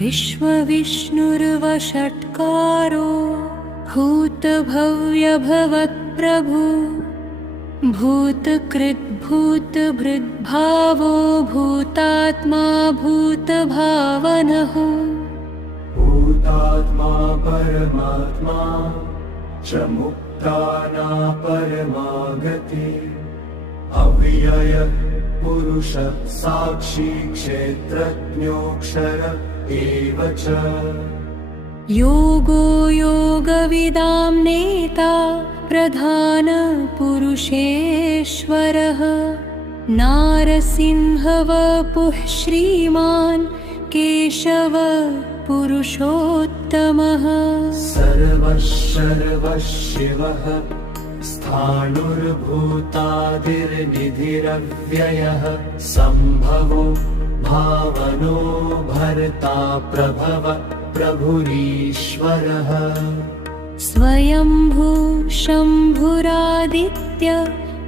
विश्वविष्णुर्वषट्कारो भूतभव्यभवत्प्रभु भूतकृद्भूतभृद्भावो भूतात्मा भूतभावनः भूतात्मा परमात्मा च मुक्ताना परमागति अव्यय पुरुष साक्षी क्षेत्रज्ञोऽक्षर एव च योगो योगविदां नेता प्रधान पुरुषेश्वरः नारसिंहवपुः श्रीमान् केशव पुरुषोत्तमः सर्वः शिवः स्थाणुर्भूतादिर्निधिरव्ययः सम्भवो भावनो भर्ता प्रभव प्रभुरीश्वरः स्वयंभू शम्भुरादित्य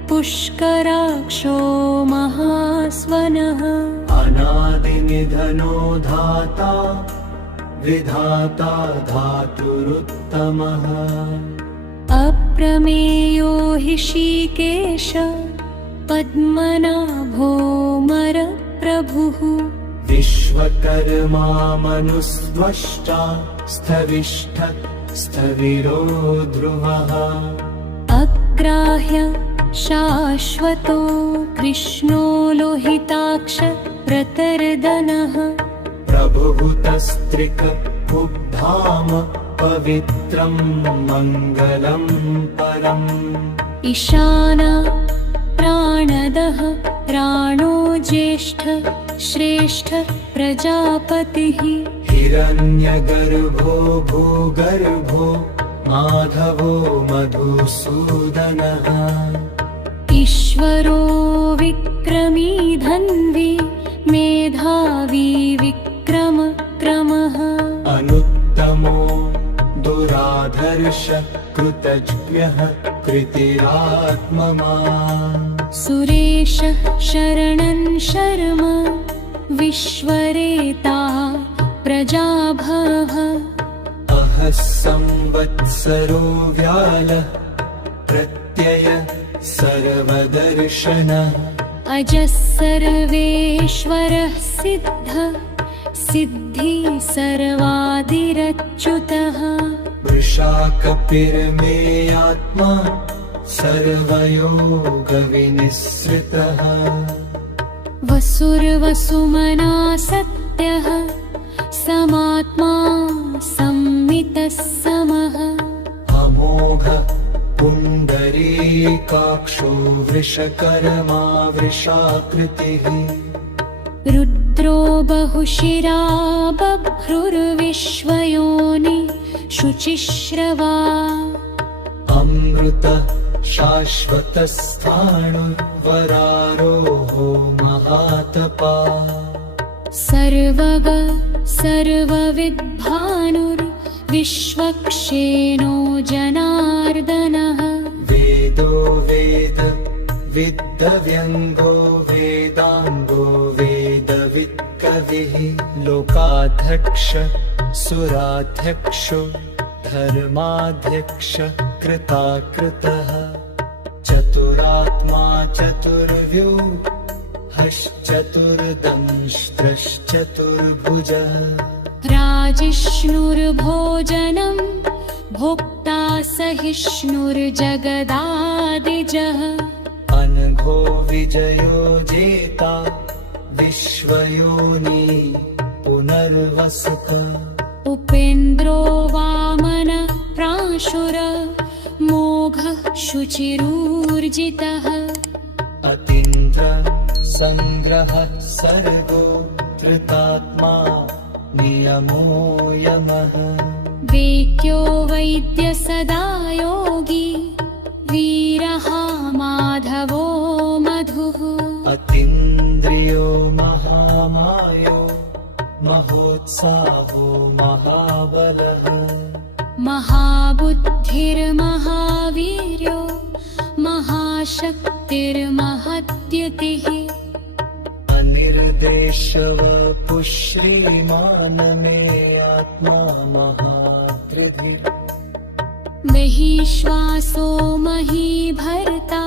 पुष्कराक्षो महास्वनः अनादिनिधनो धाता विधाता धातुरुत्तमः अप्रमेयो ऋषिकेश पद्मनाभोऽमरप्रभुः विश्वकर्मा मनुस्त्वष्टा स्थविष्ठ स्थविरो ध्रुवः अग्राह्य शाश्वतो कृष्णो लोहिताक्ष प्रतर्दनः प्रभुतस्त्रिक उद्धाम पवित्रं मङ्गलं परम् ईशान प्राणदः प्राणो ज्येष्ठ श्रेष्ठ प्रजापतिः हिरण्यगर्भो भूगर्भो माधवो मधुसूदनः ईश्वरो विक्रमी धन्वी मेधावी विक्रम क्रमः अनुत्तमो दुराधर्ष कृतज्ञः कृतिरात्ममा सुरेश शरणं शर्म विश्वरेता प्रजाभः अहः संवत्सरो व्यालः प्रत्यय सर्वदर्शनः अजः सर्वेश्वरः सिद्ध सिद्धि सर्वादिरच्युतः वृषाकपिर्मेयात्मा सर्वयोगविनिःसृतः वसुर्वसुमना सत्यः समात्मा संमितः समः अमोघ पुण्डरीकाक्षो वृषकर्मा वृषाकृतिः रुद्रो बहुशिरा बभ्रुर्विश्वयोनि शुचिश्रवा अमृत शाश्वतस्थाणुर्वरारोहो महातपा सर्वग सर्वविद्भानुर्विश्वक्षेणो जनार्दनः वेदो वेद विद्दव्यङ्गो वेदाङ्गो वेदवित्कविः लोकाध्यक्ष सुराध्यक्षो धर्माध्यक्ष कृताकृतः चतुरात्मा चतुर्व्यूहश्चतुर्दंष्ट्रश्चतुर्भुजः राजिष्णुर्भोजनं भोक्ता सहिष्णुर्जगदादिजः अनघो विजयो जेता विश्वयोनि पुनर्वसुत उपेन्द्रो वामन प्राशुर मोघः शुचिरूर्जितः अतीन्द्र संग्रह सर्गो कृतात्मा नियमो यमः वेद्यो वैद्य सदा योगी वीरः माधवो मधुः अतीन्द्रियो महामायो महोत्साहो महाबलः महाबुद्धिर्महावीर्यो महाशक्तिर्महद्युतिः अनिर् निर्देशवपुः श्रीमान् मे आत्मा महात्रिधिः महिश्वासो महीभर्ता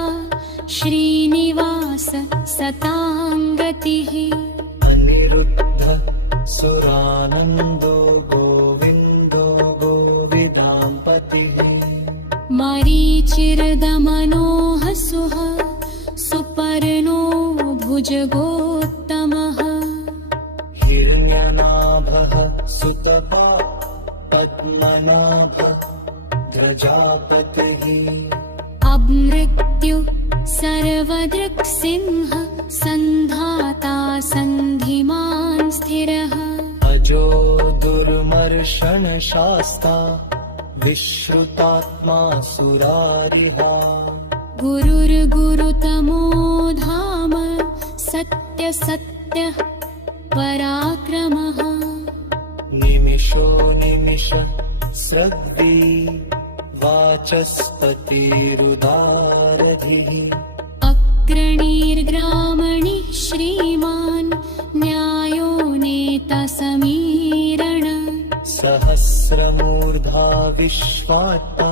श्रीनिवास सताङ्गतिः अनिरुद्धः सुरानन्दो गोविन्दो गोविदाम्पतिः मरीचिर्दमनोः सुः सुपर्णो भुजगोत्तमः हिरण्यनाभः सुतपा पद्मनाभः प्रजापतिः अमृत्यु सर्वदृक्सिंह सन्धाता सन्धिमान् स्थिरः अजो दुर्मर्शनशास्ता विश्रुतात्मा सुरारिहा गुरुर्गुरुतमो धाम सत्यसत्यः पराक्रमः निमिषो निमिष स्रग्वी वाचस्पतिरुदारधिः अग्रणीर्ग्रामणिः श्रीमान् न्यायो नेता समीरण सहस्रमूर्धा विश्वात्मा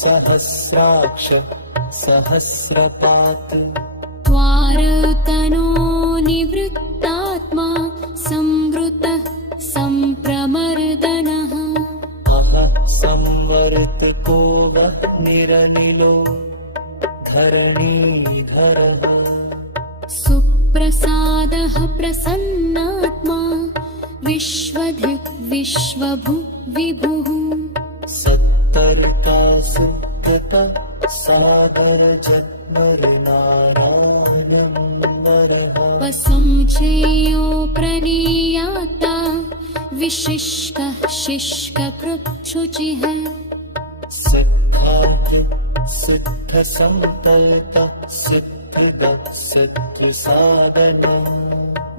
सहस्राक्ष सहस्रपात् त्वारतनो निवृत्तात्मा संवृतः सम्प्रमर्दनः संवर्तको वः निरनिलो धरणीधरः सुप्रसादः प्रसन्नात्मा विश्वधिक् विश्वभु विभुः सत्तर्कासु गतः सादर जन्मर्नारायणः वसुञ्चेयो प्रणीयाता विशिष्टः शिष्ककृच्छुचिः सिद्धार्थ सिद्ध संतल्प सिद्ध सिद्धसाधन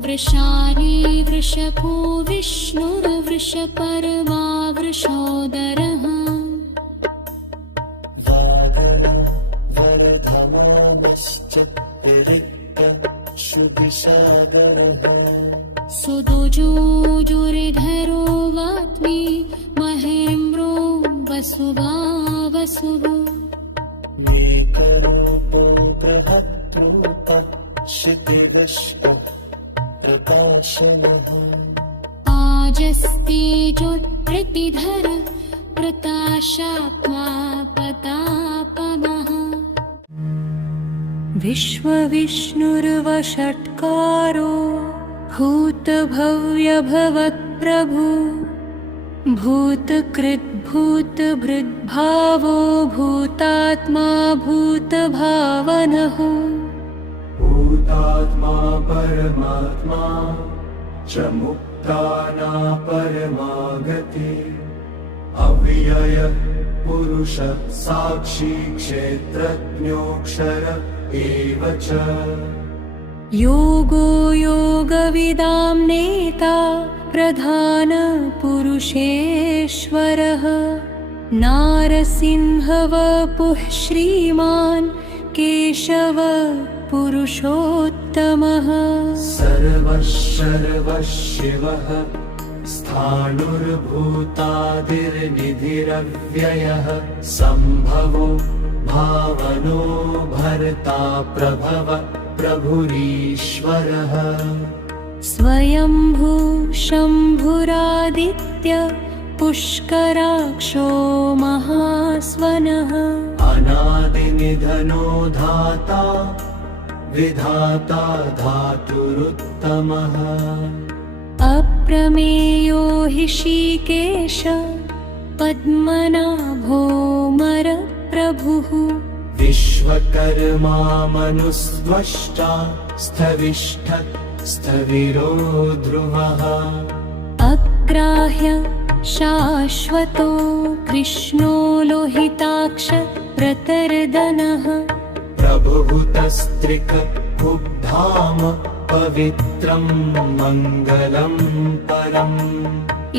वृषाली वृषभो विष्णुर्वृषपर्वा वृषोदरः वादन वर्धमानश्च विरिक्त शुभिसागरः सुदुजोजुर्धरो वात्मी महेन्द्रो वसुवा वसुः मेकरूपो बृहद्रूप क्षितिरश्क प्रकाशनः आजस्तेजोत्प्रतिधर प्रकाशात्मा प्रतापमः विश्वविष्णुर्वषट्कारो भूतभव्यभवत्प्रभु भूतकृद्भूतभृद्भावो भूतात्मा भूतभावनः भूतात्मा परमात्मा च मुक्ताना परमागति अव्यय पुरुष साक्षी क्षेत्रज्ञोऽक्षर एव च योगो योगविदां नेता प्रधान पुरुषेश्वरः नारसिंहवपुः श्रीमान् केशव पुरुषोत्तमः सर्वः शिवः स्थाणुर्भूतादिर्निधिरव्ययः सम्भवो भावनो भर्ता प्रभव प्रभुरीश्वरः स्वयंभू शम्भुरादित्य पुष्कराक्षो महास्वनः अनादिनिधनो धाता विधाता धातुरुत्तमः अप्रमेयो ऋषिकेश पद्मनाभो मरप्रभुः विश्वकर्मा मनुस्त्वष्टा स्थविष्ठ स्थविरो ध्रुवः अग्राह्य शाश्वतो कृष्णो लोहिताक्ष प्रतर्दनः प्रभुभूतस्त्रिक कुब्धाम पवित्रं मङ्गलं परम्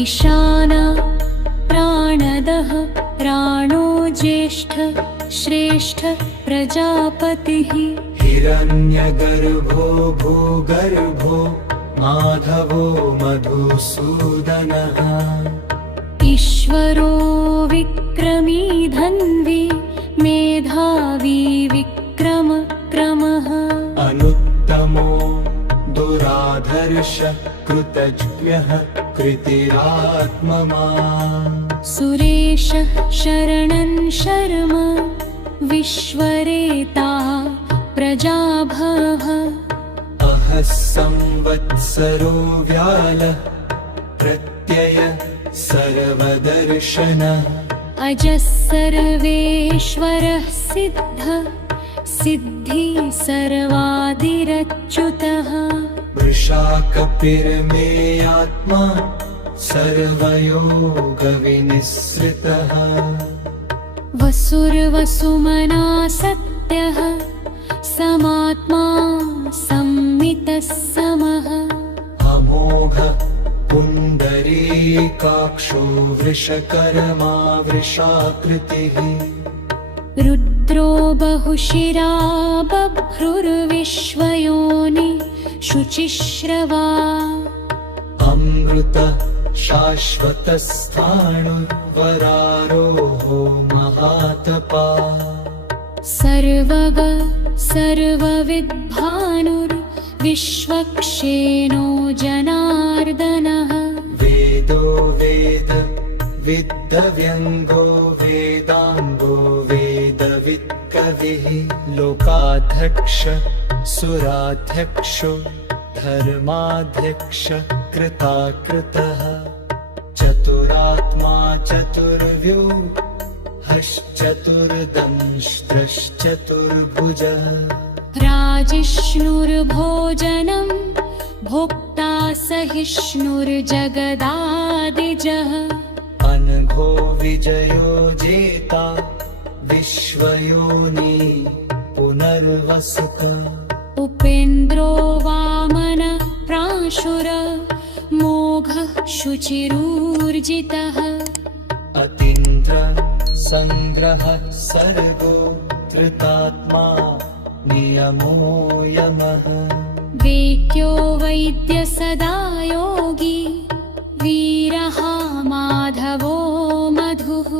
ईशाना प्राणदः प्राणो ज्येष्ठ श्रेष्ठ प्रजापतिः हिरण्यगर्भो भूगर्भो माधवो मधुसूदनः ईश्वरो विक्रमी धन्वी मेधावी विक्रमः अनुत्तमो दुराधर्ष कृतज्ञः कृतिरात्ममा सुरेशः शरणं शर्म विश्वरेता प्रजाभवः अहः संवत्सरो व्यालः प्रत्यय सर्वदर्शनः अजः सर्वेश्वरः सिद्धि सर्वादिरच्युतः वृषाकपिर्मेयात्मा सर्वयोगविनिःसृतः वसुर्वसुमना सत्यः समात्मा संमितः समः अमोघ पुण्डरीकाक्षो वृषकर्मा वृषाकृतिः रुद्रो बहुशिरा बभ्रुर्विश्वयोनि शुचिश्रवा अमृत शाश्वतस्थाणुर्वरारोहो महातपा सर्वविद्भानुर्विश्वक्षेणो जनार्दनः वेदो वेद विद्यव्यङ्गो वेदाङ्गो वेदवित्कविः लोकाध्यक्ष सुराध्यक्षो धर्माध्यक्ष कृताकृतः चतुरात्मा चतुर्व्यूहश्चतुर्दंष्ट्रश्चतुर्भुजः राजिष्णुर्भोजनं भोक्ता सहिष्णुर्जगदादिजः अनघो विजयो जेता विश्वयोनि पुनर्वसुत उपेन्द्रो वामन प्राशुर मोघः शुचिरूर्जितः अतीन्द्र संग्रह सर्गो कृतात्मा नियमो यमः वेद्यो वैद्य सदा योगी वीरः माधवो मधुः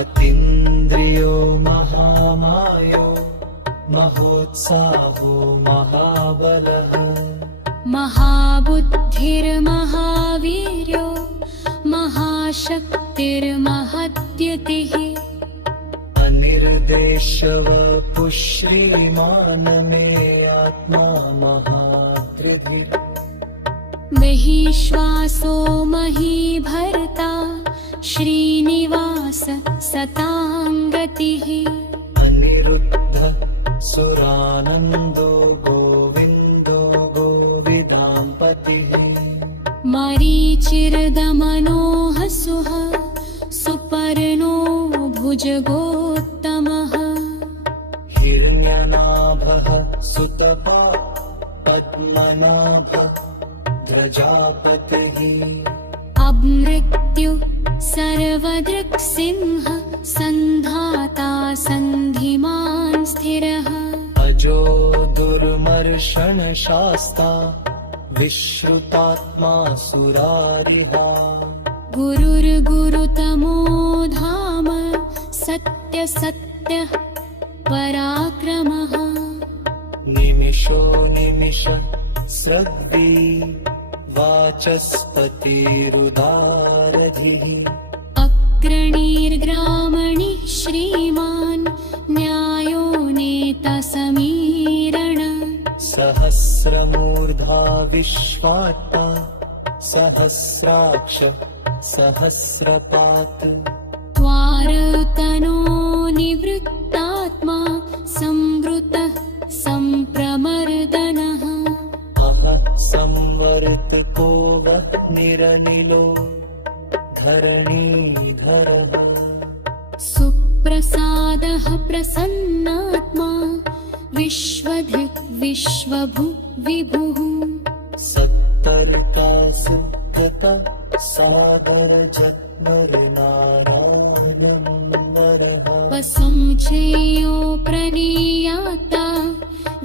अतीन्द्रियो महामायो महोत्साहो महाबलः महाबुद्धिर्महावीर्यो महाशक्तिर्महद्युतिः अनिर्देशवपुः मे आत्मा महाधृतिः महिश्वासो महीभर्ता श्रीनिवास सताङ्गतिः अनिरुद्ध सुरानन्दो गोविन्दो गोविदाम्पतिः मरीचिर्दमनो हसुः सुपर्णो भुजगोत्तमः हिरण्यनाभः सुतपा पद्मनाभः प्रजापतिः अमृत्यु सर्वदृक्सिंह सन्धाता सन्धिमान् स्थिरः अजो दुर्मर्षण शास्ता विश्रुतात्मा सुरारिहा गुरुर्गुरुतमो धाम सत्यसत्यः पराक्रमः निमिषो निमिष स्रग्वी वाचस्पतिरुदारधिः अग्रणीर्ग्रामणिः श्रीमान् न्यायो नेता समीरण सहस्रमूर्धा विश्वात्मा सहस्राक्ष सहस्रपात् त्वारतनो निवृत्तात्मा संवृतः सम्प्रमर्दनः अहः संवर्तको वः निरनिलो धरणीधरः सुप्रसादः प्रसन्नात्मा विश्वधिक् विश्वभु विभुः सत्तर्ता सुगतः सादर जन्मरनारायणं वरः वसंचेयो प्रणीयाता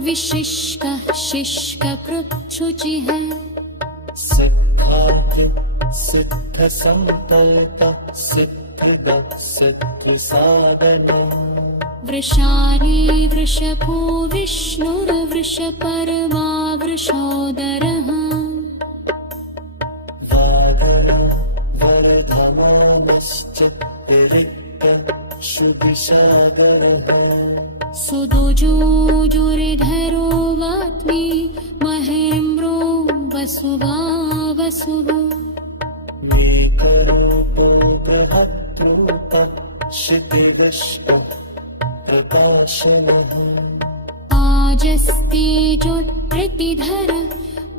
विशिष्कः शिष्ककृच्छुचिः सिद्धार्थ सिद्ध संतल्प सिद्धिद सिद्धिसाधन वृषारी वृषभो विष्णुर्वृषपरमा वृषोदरः वादन वर्धमानश्च विरिक्त शुभिसागरः सुदुजोजुरिधरो वात्मी महिम्रो वसुवा वसुः मेकरूपो बृहद्रूप क्षितिविष्ट प्रकाशनः आजस्तेजोत्प्रतिधर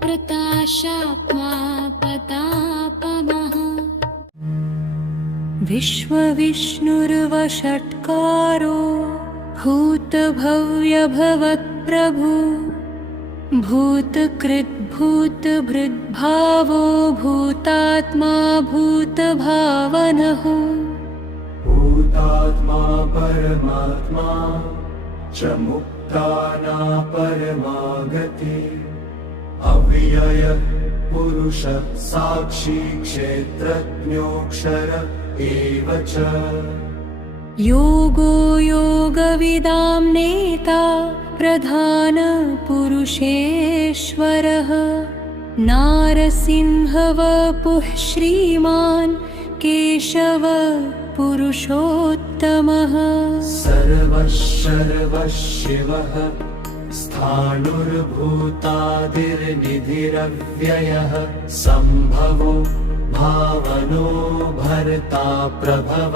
प्रकाशात्मा पतापमः विश्वविष्णुर्वषट्कारो भूतभव्यभवत्प्रभु भूतकृद्भूतभृद्भावो भूतात्मा भूतभावनः भूतात्मा परमात्मा च मुक्ताना परमागति अव्यय पुरुष साक्षी क्षेत्रज्ञोऽक्षर एव च योगो योगविदां नेता प्रधान पुरुषेश्वरः नारसिंहवपुः श्रीमान् केशव पुरुषोत्तमः सर्वः शिवः स्थाणुर्भूतादिर्निधिरव्ययः सम्भवो भावनो भर्ता प्रभव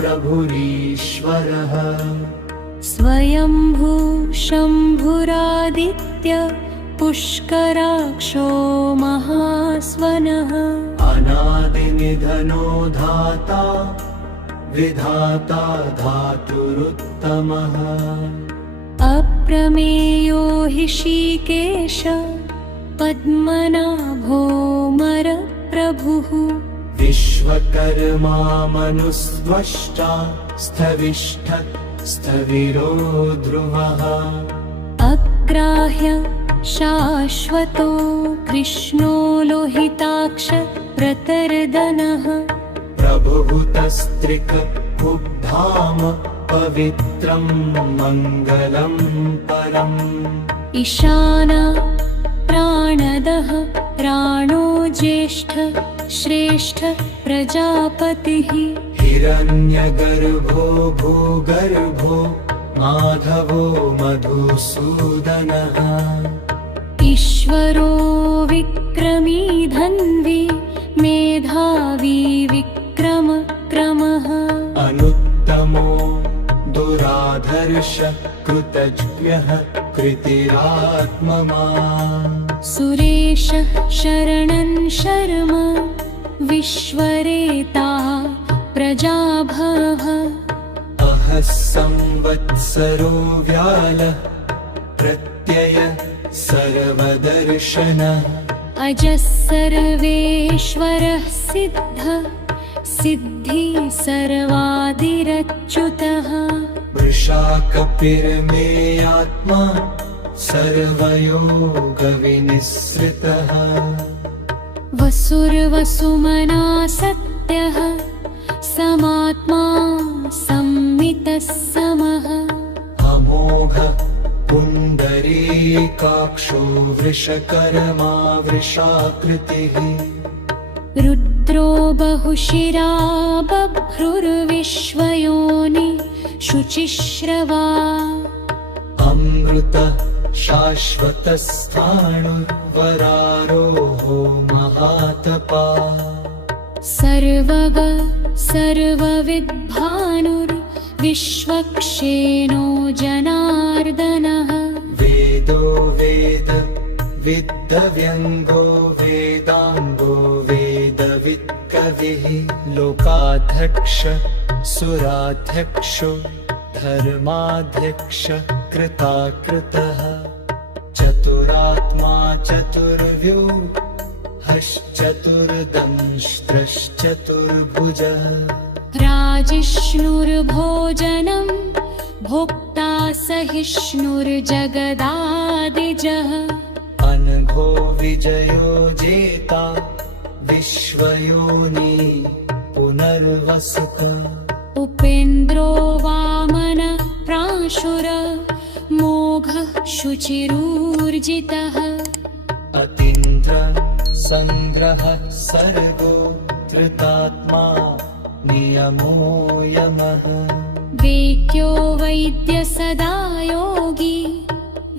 प्रभुरीश्वरः स्वयंभू शम्भुरादित्य पुष्कराक्षो महास्वनः अनादिनिधनो धाता विधाता धातुरुत्तमः अप्रमेयो ऋषिकेश पद्मनाभोऽमरप्रभुः विश्वकर्मा मनुस्त्वष्टा स्थविष्ठ स्थविरो ध्रुवः अग्राह्य शाश्वतो कृष्णो लोहिताक्ष प्रतर्दनः प्रभुभूतस्त्रिक उद्धाम पवित्रं मङ्गलं परम् ईशान प्राणदः प्राणो ज्येष्ठ श्रेष्ठ प्रजापतिः हिरण्यगर्भो भूगर्भो माधवो मधुसूदनः ईश्वरो विक्रमी धन्वी मेधावी विक्रम क्रमः अनुत्तमो दुराधर्ष कृतज्ञः कृतिरात्ममा सुरेश शरणं शर्म विश्वरेता प्रजाभः अहः संवत्सरो व्यालः प्रत्यय सर्वदर्शनः अजः सर्वेश्वरः सिद्ध सिद्धि सर्वादिरच्युतः वृषाकपिर्मे आत्मा सर्वयोगविनिःसृतः वसुर्वसुमना सत्यः समात्मा संमितः समः अमोघः पुण्डरीकाक्षो वृषकर्मा वृषाकृतिः रुद्रो बहुशिरा बभ्रुर्विश्वयोनि शुचिश्रवा अमृतः शाश्वतस्थाणुर्वरारोहो महातपा सर्वग सर्वविद्भानुर्विश्वक्षेणो जनार्दनः वेदो वेद विद्यव्यङ्गो वेदाङ्गो वेदवित्कविः लोकाध्यक्ष सुराध्यक्षो धर्माध्यक्ष कृताकृतः चतुरात्मा चतुर्व्यूहश्चतुर्दंष्ट्रश्चतुर्भुजः राजिष्णुर्भोजनं भोक्ता स सहिष्णुर्जगदादिजः अनघो विजयो जेता विश्वयोनि पुनर्वसुत उपेन्द्रो वामन प्राशुर मोघः शुचिरूर्जितः अतीन्द्र संग्रह सर्गो धृतात्मा नियमो यमः वेक्यो वैद्य सदा योगी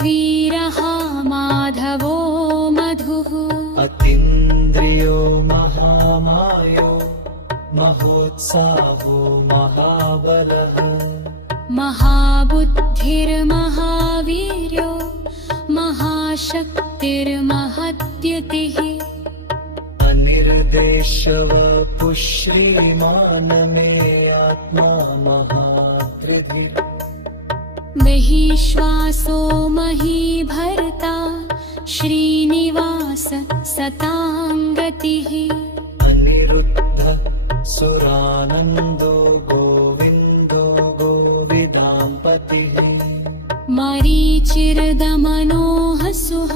वीरः माधवो मधुः अतीन्द्रियो महामायो महोत्साहो महाबलः महाबुद्धिर्महावीर्यो महाशक्तिर्महद्युतिः अनिर्देशवपुः मे आत्मा महाधृति महिश्वासो महीभर्ता श्रीनिवास सताङ्गतिः अनिरुद्ध सुरानन्दो गोविन्दो गोविदाम्पतिः मरीचिर्दमनो हसुः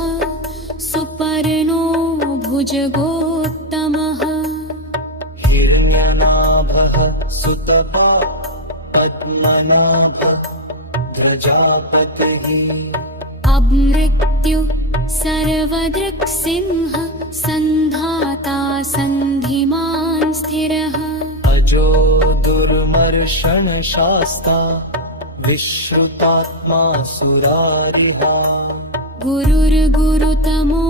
सुपर्णो भुजगोत्तमः हिरण्यनाभः सुतपा पद्मनाभः प्रजापतिः अमृत्यु सर्वदृक्सिंह सन्धाता सन्धिमान् स्थिरः अजो दुर्मर्षण शास्ता विश्रुतात्मा सुरारिहा गुरुर्गुरुतमो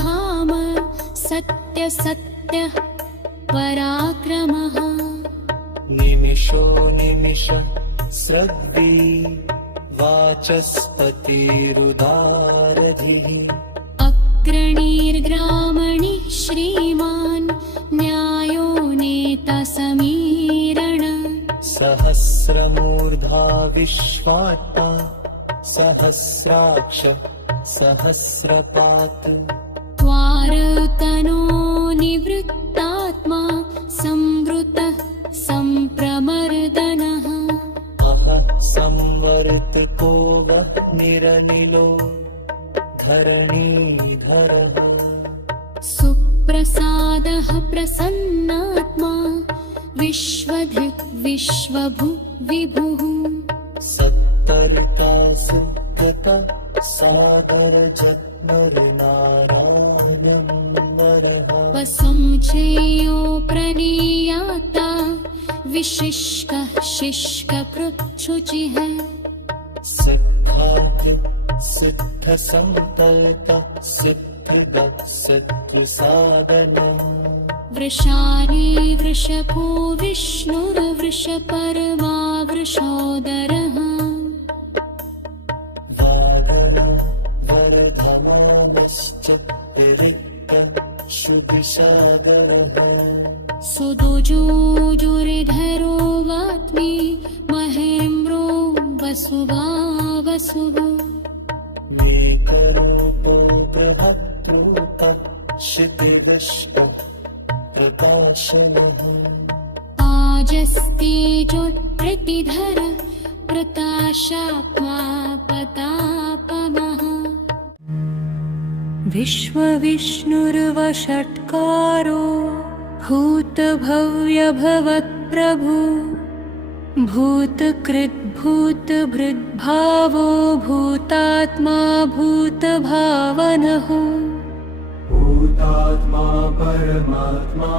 धाम सत्य सत्य पराक्रमः निमिषो निमिष स्रग्वी वाचस्पतिरुदारधिः अग्रणीर्ग्रामणि श्रीमान् न्यायो नेता समीरण सहस्रमूर्धा विश्वात्मा सहस्राक्ष सहस्रपात् त्वारतनो निवृत्तात्मा संवृतः सम्प्रमर्दनः अह संवर्तको वः निरनिलो धरणीधरः सुप्रसादः प्रसन्नात्मा विश्वधृक् विश्वभु विभुः सत्तर्तासु गतः सादर जन्मरनारायणं वरः वसंचेयो प्रणीयाता विशिष्कः शिष्कपृच्छुचिः सिद्धार्थ सिद्ध संतल्प सिद्धिद सिद्धसाधनम् वृषाली वृषभो विष्णुर्वृषपरमा वृषोदरः वादन वरधमानश्च विरिक्त श्रुतिसागरः सुदुजोजुर्धरो वाग्मी महिम्रो वसुवा वसुः मेकरूपो बृहद्रूपः क्षितिविष्टः प्रकाशनः आजस्तेजोत्प्रतिधर प्रकाशात्मा प्रतापमः विश्वविष्णुर्वषट्कारो भूतभव्यभवत्प्रभु भूतकृद्भूतभृद्भावो भूतात्मा भूतभावनः भूतात्मा परमात्मा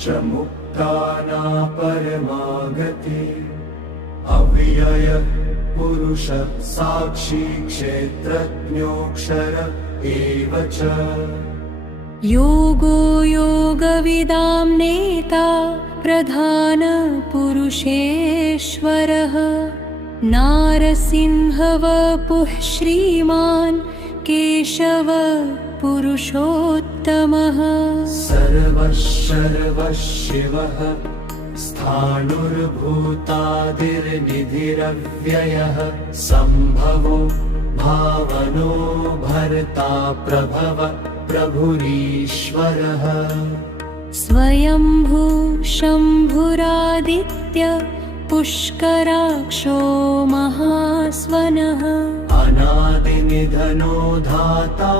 च मुक्ताना परमागति अव्यय पुरुष साक्षी क्षेत्रज्ञोऽक्षर एव च योगो योगविदां नेता प्रधान पुरुषेश्वरः नारसिंहवपुः श्रीमान् केशव पुरुषोत्तमः सर्वः शिवः स्थाणुर्भूतादिर्निधिरव्ययः सम्भवो भावनो भर्ता प्रभव प्रभुरीश्वरः स्वयंभू शम्भुरादित्य पुष्कराक्षो महासुरः स्वनः अनादिनिधनो धाता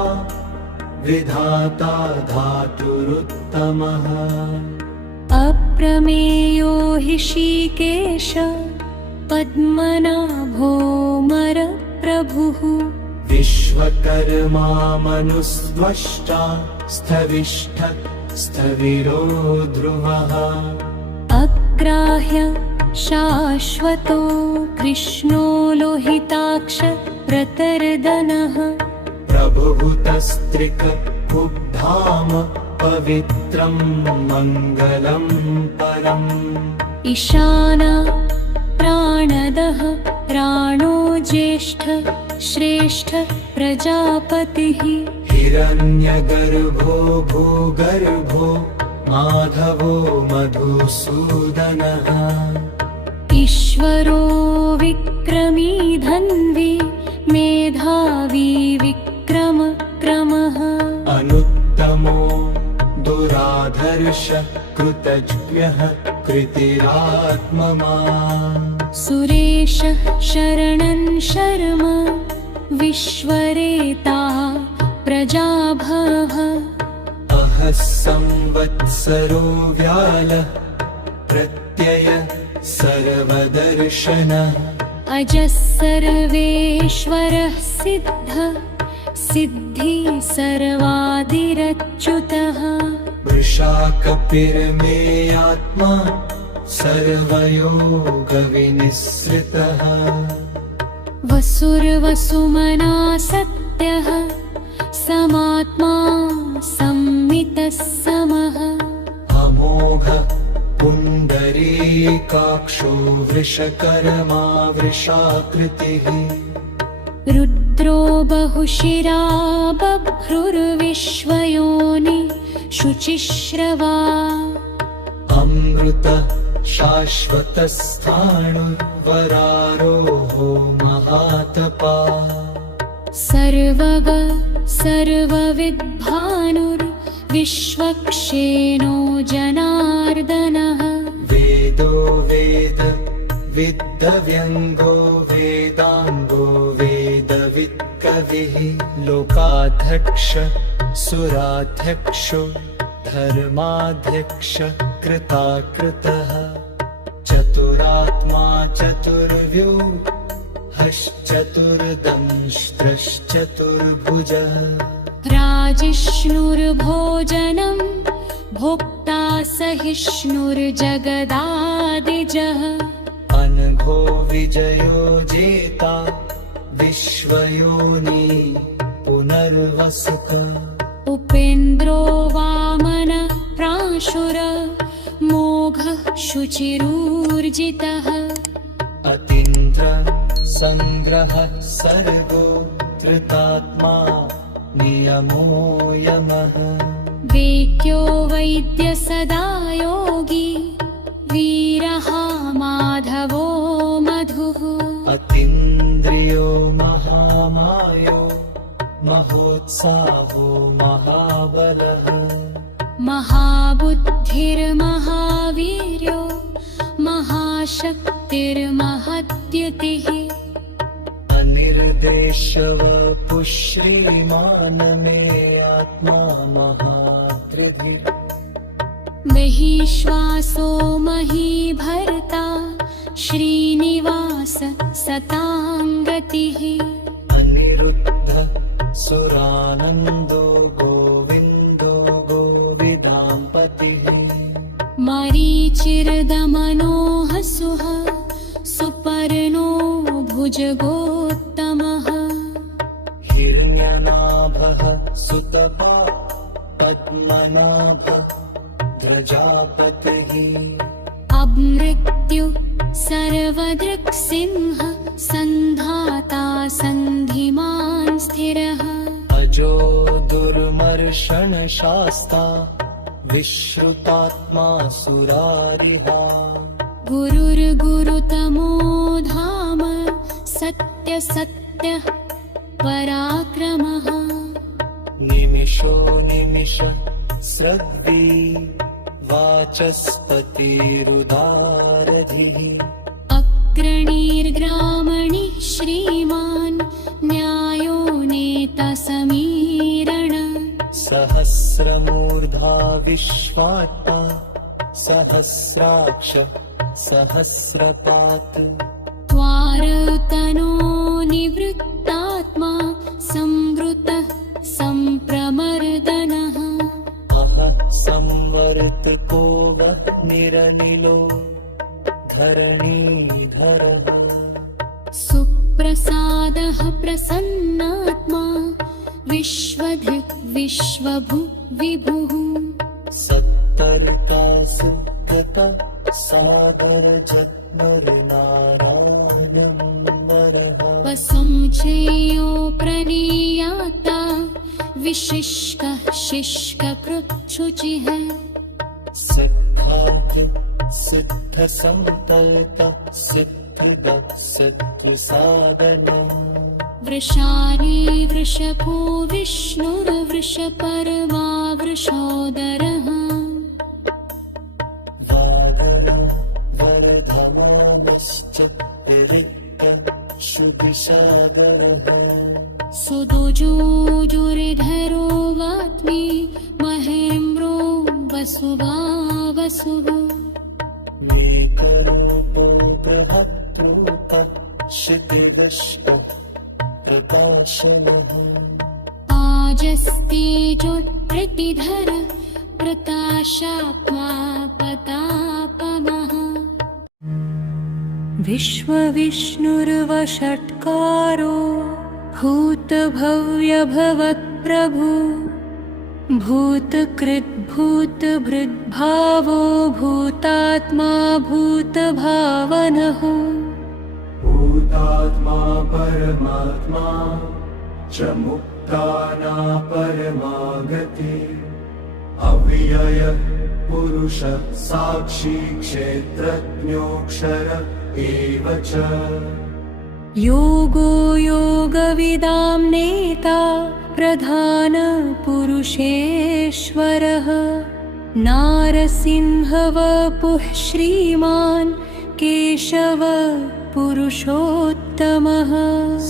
विधाता धातुरुत्तमः अप्रमेयो ऋषिकेश पद्मनाभोऽमरप्रभुः विश्वकर्मा मनुस्त्वष्टा स्थविष्ठ स्थविरो ध्रुवः अग्राह्य शाश्वतो कृष्णो लोहिताक्ष प्रतर्दनः प्रभुभूतस्त्रिक उद्धाम पवित्रं मङ्गलं परम् ईशाना प्राणदः प्राणो ज्येष्ठ श्रेष्ठ प्रजापतिः हिरण्यगर्भो भूगर्भो माधवो मधुसूदनः ईश्वरो विक्रमी धन्वी मेधावी विक्रम क्रमः अनुत्तमो दुराधर्ष कृतज्ञः कृतिरात्ममा सुरेश शरणं शर्म विश्वरेता प्रजाभः अहः संवत्सरो व्यालः प्रत्यय सर्वदर्शन अजः सर्वेश्वरः सिद्ध सिद्धि सर्वादिरच्युतः वृषाकपिर्मे आत्मा सर्वयोगविनिःसृतः वसुर्वसुमना सत्यः समात्मा संमितः समः अमोघ पुण्डरीकाक्षो वृषकर्मा वृषाकृतिः रुद्रो बहुशिरा बभ्रुर्विश्वयोनि शुचिश्रवा अमृत शाश्वतस्थाणुर्वरारोहो महातपा सर्वग सर्वविद्भानुर्विश्वक्षेणो जनार्दनः वेदो वेद विद्दव्यङ्गो वेदाङ्गो वेदवित्कविः लोकाध्यक्ष सुराध्यक्षो धर्माध्यक्ष कृताकृतः चतुरात्मा चतुर्व्यूहश्चतुर्दंष्ट्रश्चतुर्भुजः राजिष्णुर्भोजनं भोक्ता सहिष्णुर्जगदादिजः अनघो विजयो जेता विश्वयोनि पुनर्वसुत उपेन्द्रो वामन प्राशुर मोघः शुचिरूर्जितः अतीन्द्र संग्रह सर्गो कृतात्मा नियमो यमः वेक्यो वैद्य सदा योगी वीरः माधवो मधुः अतीन्द्रियो महामायो महोत्साहो महाबलः महाबुद्धिर्महावीर्यो महाशक्तिर्महद्युतिः अनिर्देशवपुः मे आत्मा महाधृतिः महिश्वासो महीभर्ता श्रीनिवास सताङ्गतिः अनिरुद्ध सुरानन्दो गोविन्दो गोविदाम्पतिः मरीचिर्दमनो हसुः सुपर्णो भुजगोत्तमः हिरण्यनाभः सुतपा पद्मनाभः प्रजापतिः अमृत्यु सर्वदृक्सिंह सन्धाता सन्धिमान् स्थिरः अजो दुर्मर्षण शास्ता विश्रुतात्मा सुरारिहा गुरुर्गुरुतमो धाम सत्य सत्य पराक्रमः निमिषो निमिष स्रग्वी वाचस्पतिरुदारधिः अग्रणीर्ग्रामणिः श्रीमान् न्यायो नेता समीरण सहस्रमूर्धा विश्वात्मा सहस्राक्ष सहस्रपात् त्वारतनो निवृत्तात्मा संवृतः सम्प्रमर्दनः संवर्तको वः निरनिलो धरणीधरः सुप्रसादः प्रसन्नात्मा विश्वधिक् विश्वभु विभुः सत्तर्कासुगतः सादरजन्मरनारायणमरः वसंचेयो प्रणीयाता विशिष्कः शिष्ककृच्छुचिः सिद्धार्थ सिद्ध संतल्प सिद्ध सिद्धसाधनम् वृषाली वृषभो विष्णुर्वृषपरमा वृषोदरः वादर वर्धमानश्च विरिक्त श्रुतिसागरः सुदुजोजुर्धरो वाग्मी महेन्द्रो वसुवा वसुः मेकरूपो बृहद्रूपः क्षितिविष्टः प्रकाशनः आजस्तेजोत्प्रतिधर प्रकाशात्मा प्रतापमः विश्वविष्णुर्वषट्कारो भूतभव्यभवत्प्रभु भूतकृद्भूतभृद्भावो भूतात्मा भूतभावनः भूतात्मा परमात्मा च मुक्ताना परमागति अव्यय पुरुष साक्षी क्षेत्रज्ञोऽक्षर एव च योगो योगविदां नेता प्रधान पुरुषेश्वरः नारसिंहवपुः श्रीमान् केशव पुरुषोत्तमः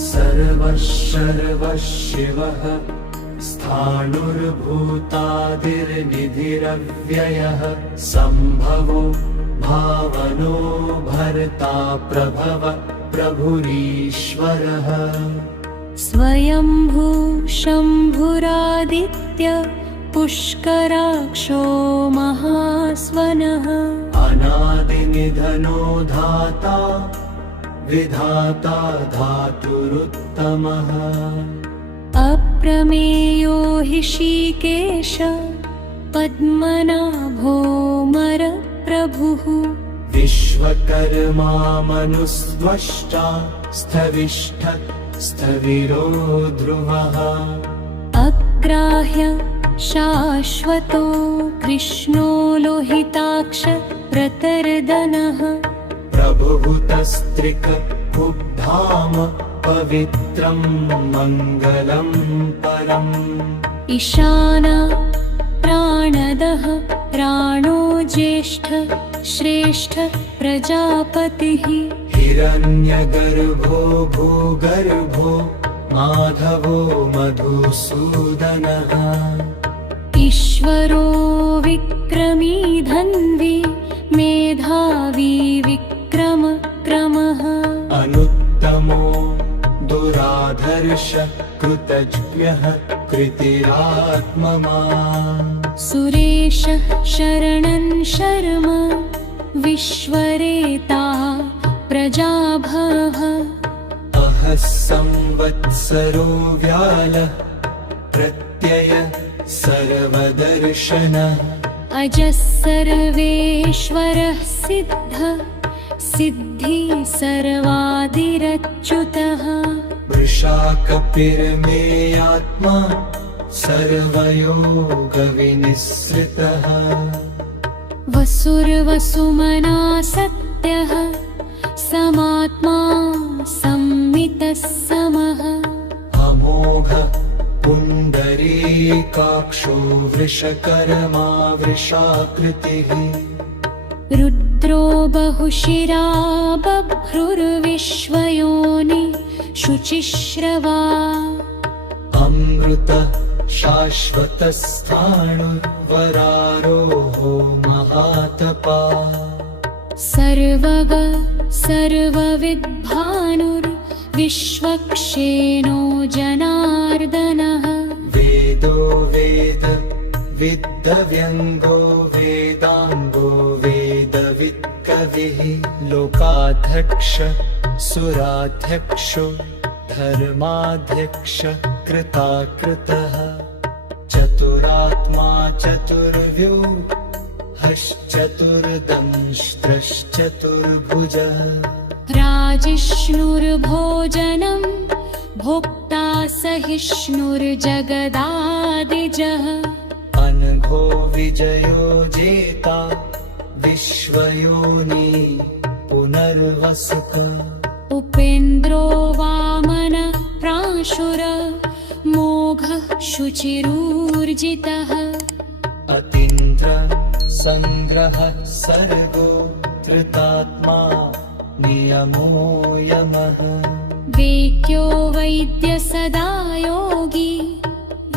सर्वः शिवः स्थाणुर्भूतादिर्निधिरव्ययः सम्भवो भावनो भर्ता प्रभव प्रभुरीश्वरः स्वयंभू शम्भुरादित्य पुष्कराक्षो महास्वनः अनादिनिधनो धाता विधाता धातुरुत्तमः अप्रमेयो ऋषिकेश पद्मनाभोमर प्रभुः विश्वकर्मा मनुस्त्वष्टा स्थविष्ठ स्थविरो ध्रुवः अग्राह्य शाश्वतो कृष्णो लोहिताक्ष प्रतर्दनः प्रभुभूतस्त्रिक उद्धाम पवित्रं मङ्गलं परम् ईशाना प्राणदः प्राणो ज्येष्ठ श्रेष्ठ प्रजापतिः हिरण्यगर्भो भूगर्भो माधवो मधुसूदनः ईश्वरो विक्रमी धन्वी मेधावी विक्रम क्रमः अनुत्तमो दुराधर्ष कृतज्ञः कृतिरात्ममा सुरेश शरणन् शर्म विश्वरेता प्रजाभः अहः संवत्सरो व्यालः प्रत्यय सर्वदर्शनः अजः सर्वेश्वरः सिद्ध सिद्धि सर्वादिरच्युतः वृषाकपिर्मेयात्मा सर्वयोगविनिःसृतः वसुर्वसुमना सत्यः समात्मा संमितः समः अमोघ पुण्डरीकाक्षो वृषकर्मा वृषाकृतिः रुद्रो बहुशिरा बभ्रुर्विश्वयोनि शुचिश्रवा अमृत शाश्वतस्थाणुर्वरारोहो महातपा सर्वग सर्वविद्भानुर्विश्वक्षेणो जनार्दनः वेदो वेद विद्यव्यङ्गो वेदाङ्गो वेदवित्कविः लोकाध्यक्ष सुराध्यक्षो धर्माध्यक्ष कृताकृतः चतुरात्मा चतुर्व्यूहश्चतुर्दंष्ट्रश्चतुर्भुजः राजिष्णुर्भोजनं भोक्ता सहिष्णुर्जगदादिजः अनघो विजयो जेता विश्वयोनि पुनर्वसुत उपेन्द्रो वामन प्राशुर मोघः शुचिरूर्जितः अतीन्द्र संग्रह सर्गो धृतात्मा नियमो यमः वेक्यो वैद्य सदा योगी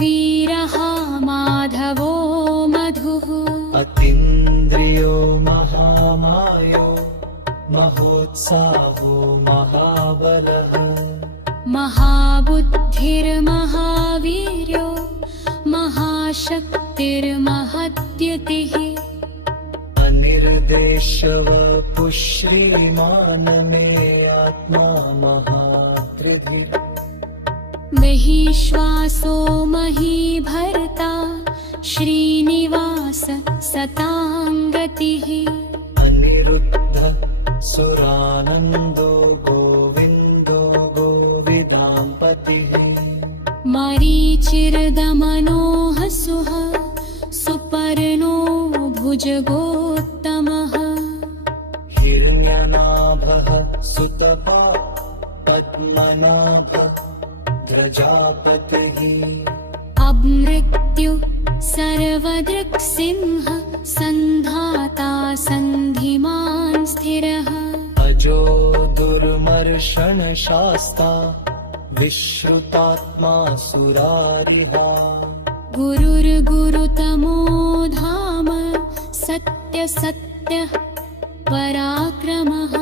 वीरः माधवो मधुः अतीन्द्रियो महामायो महोत्साहो महाबलः महाबुद्धिर्महावीर्यो महाशक्तिर्महद्युतिः अनिर्देशवपुः मे आत्मा महाकृधिः महिश्वासो महीभर्ता श्रीनिवास सताङ्गतिः अनिरुद्ध सुरानन्दो गोविन्दो गोविदाम्पतिः मरीचिर्दमनो हसुः सुपर्णो भुजगोत्तमः हिरण्यनाभः सुतपा पद्मनाभः प्रजापतिः अमृत्यु सर्वदृक्सिंह सन्धाता सन्धिमान् स्थिरः अजो दुर्मर्षण शास्ता विश्रुतात्मा सुरारिहा गुरुर्गुरुतमो धाम सत्य सत्य पराक्रमः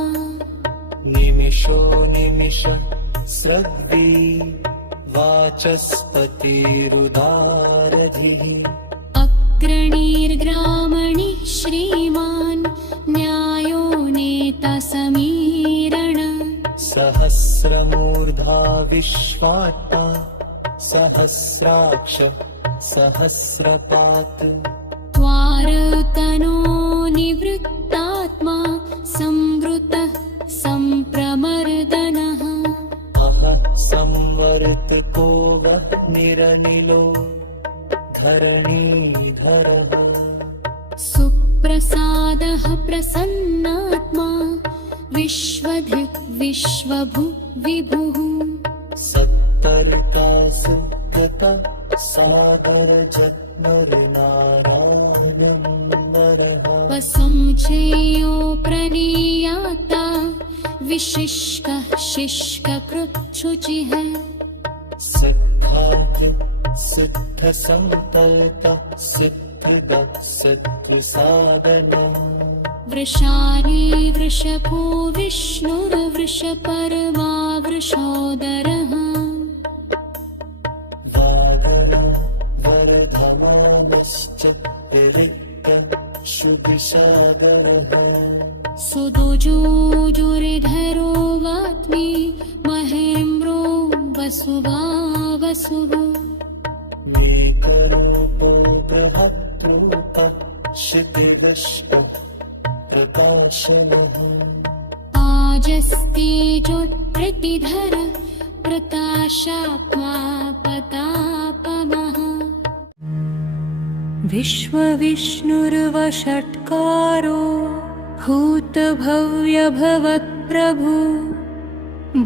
निमिषो निमिष स्रग्वी वाचस्पतिरुदारधिः अग्रणीर्ग्रामणि श्रीमान् न्यायो नेता समीरण सहस्रमूर्धा विश्वात्मा सहस्राक्ष सहस्रपात् त्वारतनो निवृत्तात्मा संवृतः सम्प्रमर्दनः अह संवर्तको वः निरनिलो धरणीधरः सुप्रसादः प्रसन्नात्मा विश्वधिक् विश्वभु विभुः सत्तर्कासु गतः सादर जन्मर्नारायणं वरः वसंचेयो प्रणीयाता विशिष्कः शिष्ककृच्छुचिः सिद्धार्थ सिद्ध संतल्प सिद्धद सिद्धसाधनम् वृषाली वृषभो विष्णुर्वृषपरमा वृषोदरः वादल वर्धमानश्च विरिक्त शुभिसागरः सुदुजोजुर्धरो वात्मी महेन्द्रो वसुवा वसुः मेकरूप बृहद्रूप क्षितिवृष्ट प्रकाशनः आजस्तेजोत्प्रतिधर प्रकाशात्मा प्रतापमः विश्वविष्णुर्वषट्कारो भूतभव्यभवत्प्रभु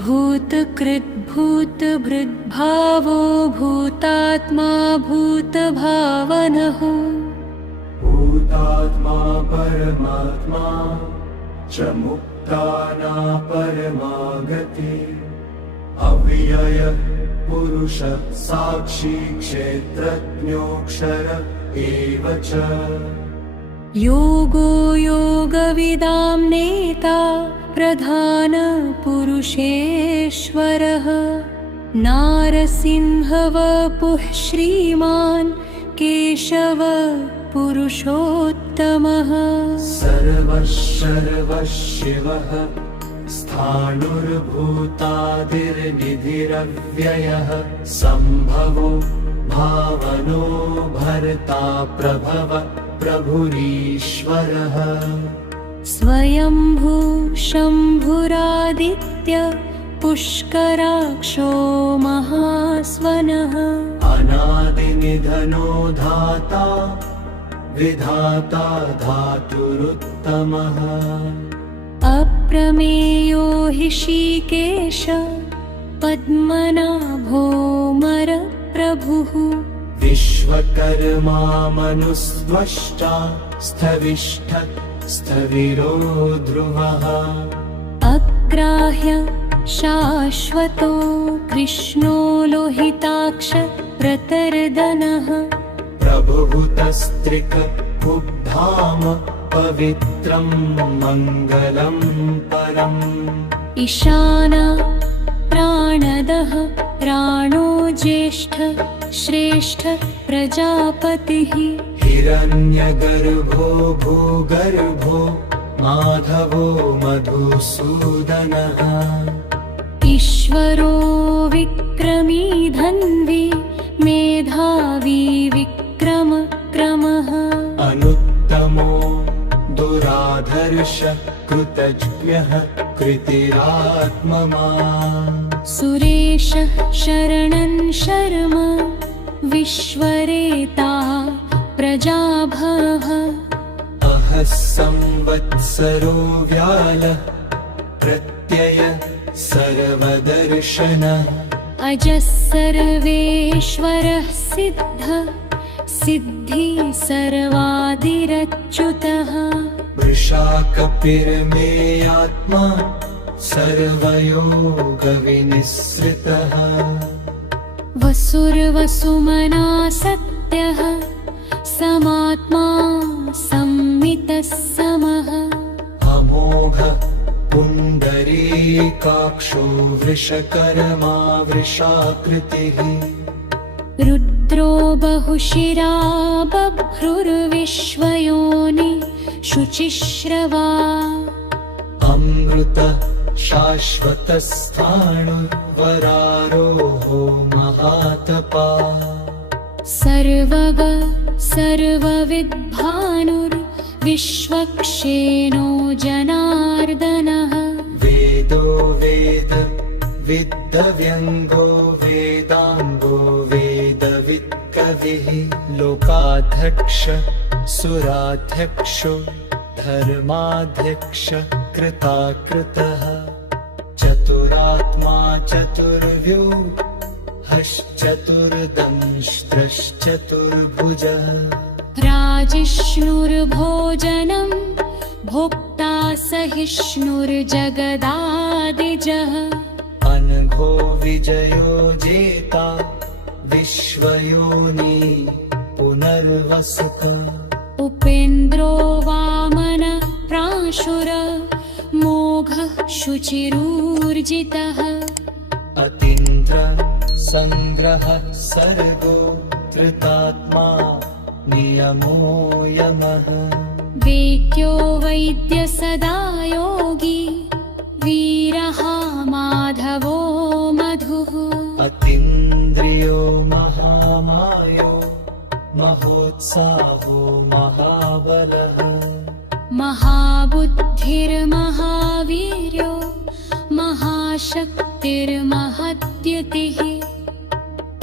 भूतकृद्भूतभृद्भावो भूतात्मा भूतभावनः भूतात्मा परमात्मा च मुक्ताना परमागति अव्यय पुरुष साक्षी क्षेत्रज्ञोऽक्षर एव च। योगो योगविदां नेता प्रधान पुरुषेश्वरः नारसिंहवपुः श्रीमान् केशव पुरुषोत्तमः। सर्वः शिवः स्थाणुर्भूतादिर्निधिरव्ययः सम्भवो भावनो भर्ता प्रभव प्रभुरीश्वरः। स्वयंभू शम्भुरादित्य पुष्कराक्षो महास्वनः। अनादिनिधनो धाता विधाता धातुरुत्तमः। अप्रमेयो ऋषिकेश पद्मनाभो मरप्रभुः। विश्वकर्मा मनुस्त्वष्टा स्थविष्ठ स्थविरो ध्रुवः। अग्राह्य शाश्वतो कृष्णो लोहिताक्ष प्रतर्दनः। प्रभुतस्त्रिक उद्धाम पवित्रं मङ्गलं परम्। ईशान प्राणदः प्राणो ज्येष्ठ श्रेष्ठ प्रजापतिः। हिरण्यगर्भो भूगर्भो माधवो मधुसूदनः। ईश्वरो विक्रमी धन्वी मेधावी विक्रम क्रमः। अनुत्तमो दुराधर्ष कृतज्ञः कृतिरात्ममा। सुरेश शरणं शर्म विश्वरेता प्रजाभवः। अहः संवत्सरो व्यालः प्रत्यय सर्वदर्शन। अजः सर्वेश्वरः सिद्ध सिद्धि सर्वादिरच्युतः। वृषाकपिर्मेयात्मा सर्वयोगविनिःसृतः। वसुर्वसुमना सत्यः समात्मा संमितः समः। अमोघ पुण्डरीकाक्षो वृषकर्मा वृषाकृतिः। रुद्रो बहुशिरा बभ्रुर्विश्वयोनि शुचिश्रवा। अमृत शाश्वतस्थाणुर्वरारोहो महातपा। सर्वग सर्वविद्भानुर्विश्वक्षेणो जनार्दनः। वेदो वेद विद्दव्यङ्गो वेदाङ्गो वेदवित्कविः। लोकाध्यक्ष सुराध्यक्षो धर्माध्यक्ष कृताकृतः। चतुरात्मा चतुर्व्यूहश्चतुर्दंष्ट्रश्चतुर्भुजः। राजिष्णुर्भोजनं भोक्ता सहिष्णुर्जगदादिजः। अनघो विजयो जेता विश्वयोनि पुनर्वसुत। उपेन्द्रो वामन प्राशुर मोघः शुचिरूर्जितः। अतीन्द्र संग्रह सर्गो कृतात्मा नियमो यमः। वेद्यो वैद्य सदा योगी वीरः माधवो मधुः। अतीन्द्रियो महामायो महोत्साहो महाबलः। महाबुद्धिर्महावीर्यो महाशक्तिर्महद्युतिः।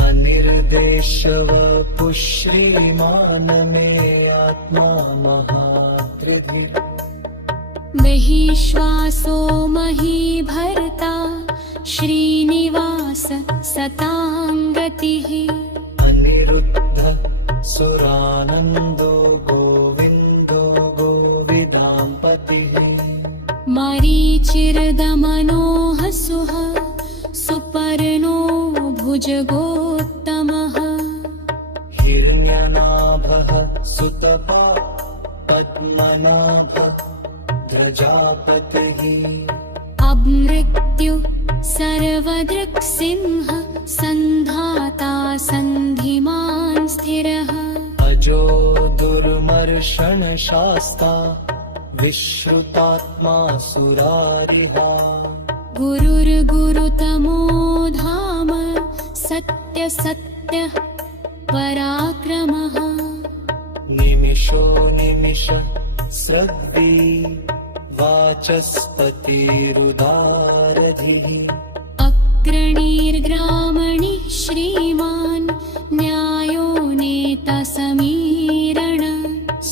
अनिर्देशवपुः श्रीमान् मे आत्मा महावृद्धिः। महिश्वासो महीभर्ता श्रीनिवास सताङ्गतिः। अनिरुद्ध सुरानन्दो गोविन्दो गोविदाम्पतिः। मरीचिर्दमनो हसुः सुपर भुजगोत्तमः हिरण्यनाभः सुतपा पद्मनाभः प्रजापतिः अमृत्यु सर्वदृक्सिंह सन्धाता सन्धिमान् स्थिरः अजो दुर्मर्षणशास्ता विश्रुतात्मा सुरारिहा गुरुर्गुरुतमो धाम सत्यसत्यः पराक्रमः निमिषो निमिष स्रग्वी वाचस्पतिरुदारधिः अग्रणीर्ग्रामणिः श्रीमान् न्यायो नेता समीरण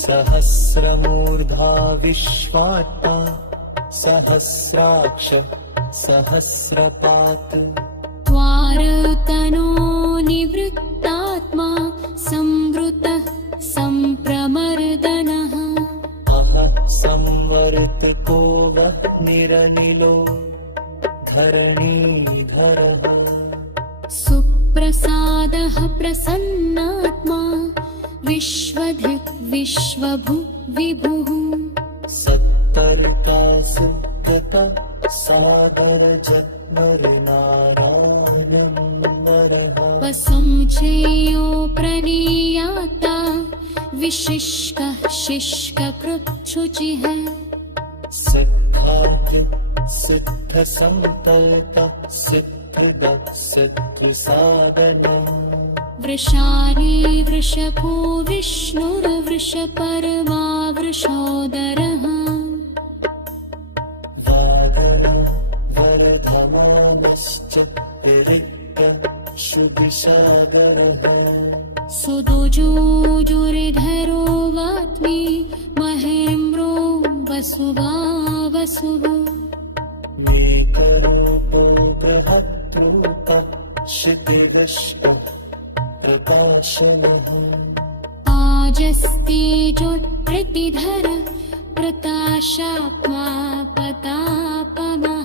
सहस्रमूर्धा विश्वात्मा सहस्राक्ष सहस्रपात् त्वारतनो निवृत्तात्मा संवृतः सम्प्रमर्दनः अहः संवर्तको वः निरनिलो धरणीधरः सुप्रसादः प्रसन्नात्मा विश्वधिक् विश्वभु विभुः सत्तर्कासुगतः सादर जग्मरनारायणमरः वसंचेयो प्रणीयाता विशिष्कः शिष्ककृच्छुचिः सिद्धार्थ सिद्ध संकल्प सिद्ध सिद्धसाधनम् वृषारी वृषभो विष्णुर्वृषपरमा वृषोदरः वादन वर्धमानश्च विरिक्त श्रुतिसागरः सुदुजोजुर्धरो वाग्मी महिम्रो वसुवा वसुः मेकरूपो बृहद्रूप क्षितिविष्ट प्रकाशनः आजस्तेजोप्रतिधर प्रकाशात्मा प्रतापमा